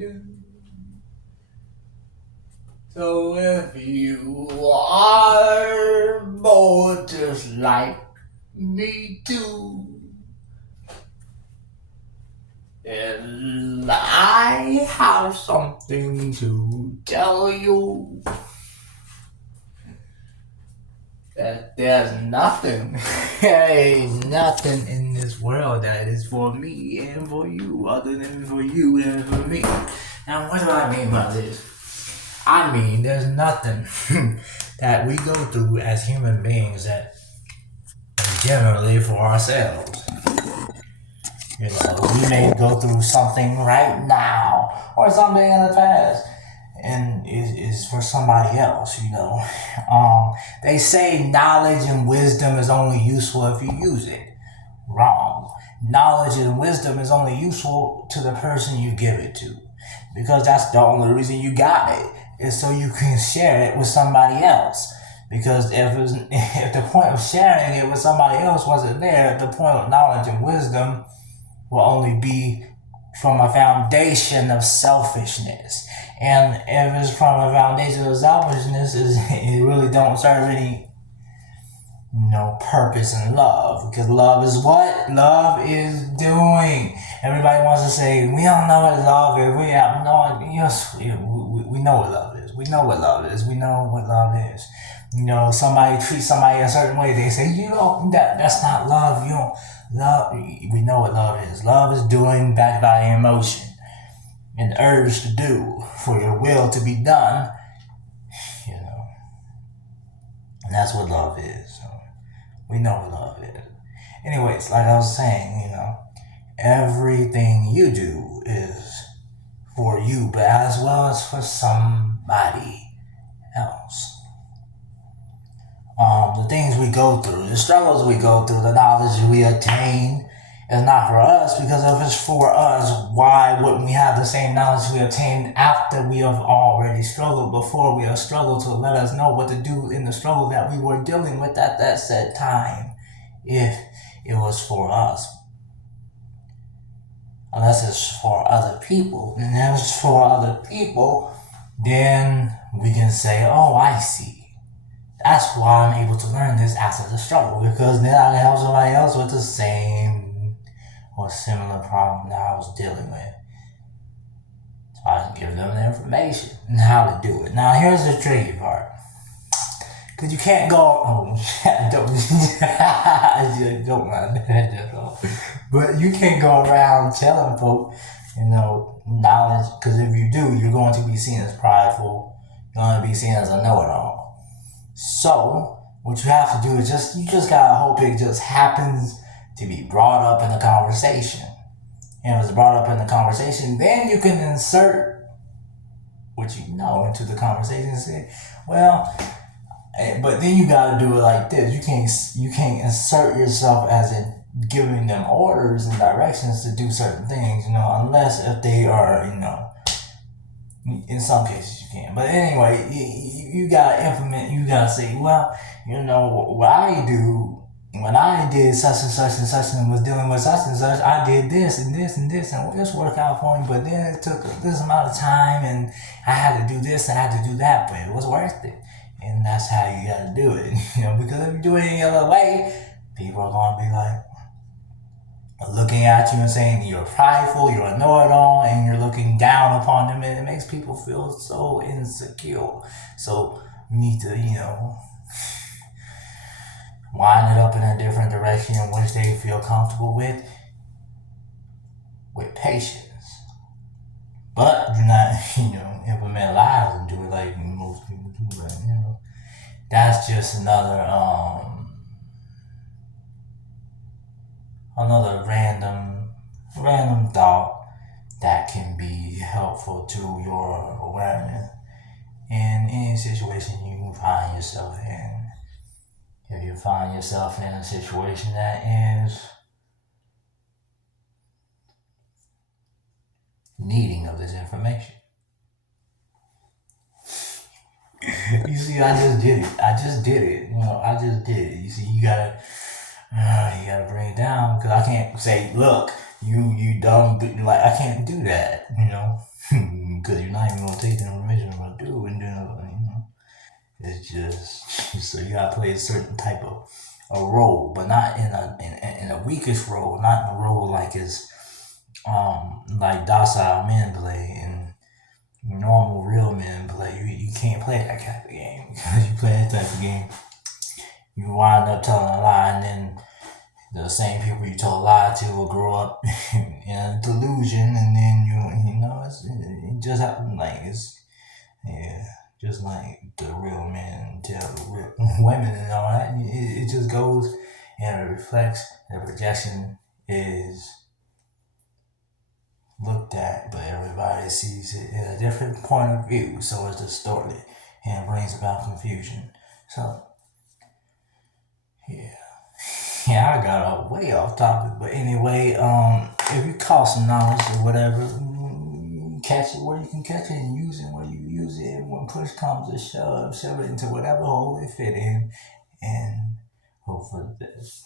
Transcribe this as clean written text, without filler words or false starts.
do. So if you are bored just like me too, then I have something to tell you. That there's nothing, ain't nothing in this world that is for me and for you, other than for you and for me. Now, what do I mean by this? I mean, there's nothing that we go through as human beings that is generally for ourselves. You know, we may go through something right now or something in the past and is for somebody else, you know. They say knowledge and wisdom is only useful if you use it. Wrong. Knowledge and wisdom is only useful to the person you give it to. Because that's the only reason you got it, is so you can share it with somebody else. Because if the point of sharing it with somebody else wasn't there, the point of knowledge and wisdom will only be from a foundation of selfishness. And if it's from a foundation of selfishness, it really don't serve any purpose in love. Because love is what? Love is doing. Everybody wants to say, we don't know what love is. We have no idea. Yes, we know what love is. We know what love is. We know what love is. Somebody treats somebody a certain way. They say, that's not love. You don't love. We know what love is. Love is doing backed by emotion, an urge to do, for your will to be done. And that's what love is. So we know what love is. Anyways, like I was saying, everything you do is for you, but as well as for somebody else. The things we go through, the struggles we go through, the knowledge we attain is not for us, because if it's for us, why wouldn't we have the same knowledge we obtained after we have already struggled, before we have struggled, to let us know what to do in the struggle that we were dealing with at that said time, if it was for us. Unless it's for other people. And if it's for other people, then we can say, oh, I see. That's why I'm able to learn this after the struggle, because then I can help somebody else with the same or similar problem that I was dealing with. So I can give them the information and how to do it. Now, here's the tricky part. Because you can't go, don't mind that. But you can't go around telling folk, knowledge, because if you do, you're going to be seen as prideful. You're going to be seen as a know-it-all. So, what you have to do is you just gotta hope it just happens to be brought up in the conversation. And if it's brought up in the conversation, then you can insert what you know into the conversation and say, well, but then you gotta do it like this. You can't insert yourself as in giving them orders and directions to do certain things, unless if they are, in some cases you can. But anyway, you gotta implement, you gotta say, well, what I do, when I did such and such and such and was dealing with such and such, I did this and this and this and this worked out for me, but then it took this amount of time and I had to do this and I had to do that, but it was worth it. And that's how you gotta do it, because if you do it any other way, people are gonna be like, looking at you and saying you're prideful, you're a know-it-all, and you're looking down upon them, and it makes people feel so insecure. So you need to, wind it up in a different direction in which they feel comfortable with patience. But do not, implement lies and do it like most people do. But, that's just another random thought that can be helpful to your awareness in any situation you find yourself in. If you find yourself in a situation that is needing of this information. You see, I just did it. I just did it. You see, you gotta bring it down, because I can't say, look, You dumb, but like I can't do that, because you're not even gonna take the information I'm gonna do, and then it's just so you gotta play a certain type of a role, but not in a weakest role, not in a role like it's like docile men play and normal real men play. You can't play that type of game because you play that type of game, you wind up telling a lie, and then the same people you told a lie to will grow up in a delusion, and then it just happens like it's yeah, just like the real men tell the real women and all that. It just goes and it reflects. The projection is looked at, but everybody sees it in a different point of view, so it's distorted and brings about confusion. So yeah. Yeah, I got way off topic, but anyway, if you caught some knowledge or whatever, catch it where you can catch it and use it where you use it. And when push comes to shove it into whatever hole it fit in, and hope for the best.